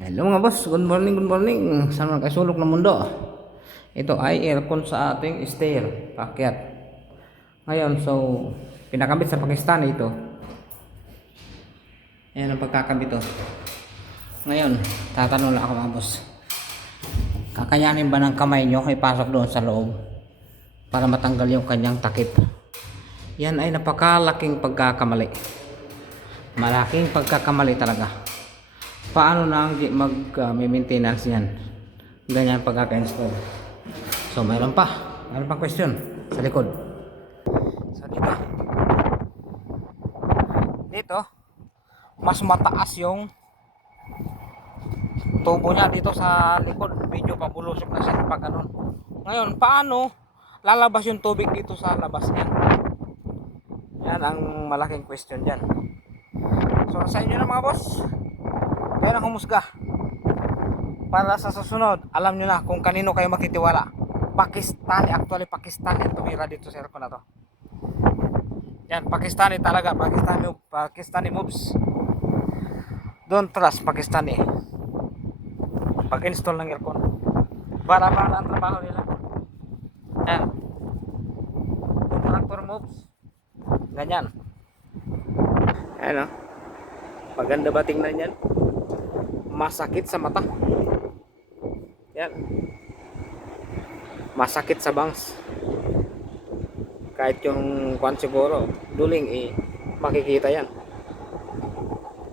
Hello mga boss, good morning, good morning. Saan man kayo sulok ng mundo? Ito ay aircon sa ating stair, paakyat. Ngayon, so, pinakabit sa Pakistan ito. Ayan ang pagkakabit ito. Ngayon, tatanong lang ako mga boss. Kakayanin ba ng kamay nyo ipasok doon sa loob para matanggal yung kanyang takip? Yan ay napakalaking pagkakamali. Malaking pagkakamali talaga. Paano na ang mag-maintenance yan? Ganyan pagkaka-install. So mayroon pang question sa likod. So dito mas mataas yung tubo niya dito sa likod. Medyo pabulusok na siya pag ganun. Ngayon, paano lalabas yung tubig dito sa labas niyan? Yan ang malaking question dyan. So sa inyo na mga boss, kaya nang humusga. Para sa susunod, alam nyo na kung kanino kayo magtitiwala. Pakistani, actually Pakistani ang tumira dito sa aircon na to. Yan, Pakistani talaga, Pakistani moves. Don't trust Pakistani pag install ng aircon. Para ang trabaho nila. Yan, contractor moves. Ganyan. Ayan o. Maganda ba tingnan yan? Masakit sa mata. Yan. Masakit sa bangs. Kahit yung kwan siguro, duling makikita yan.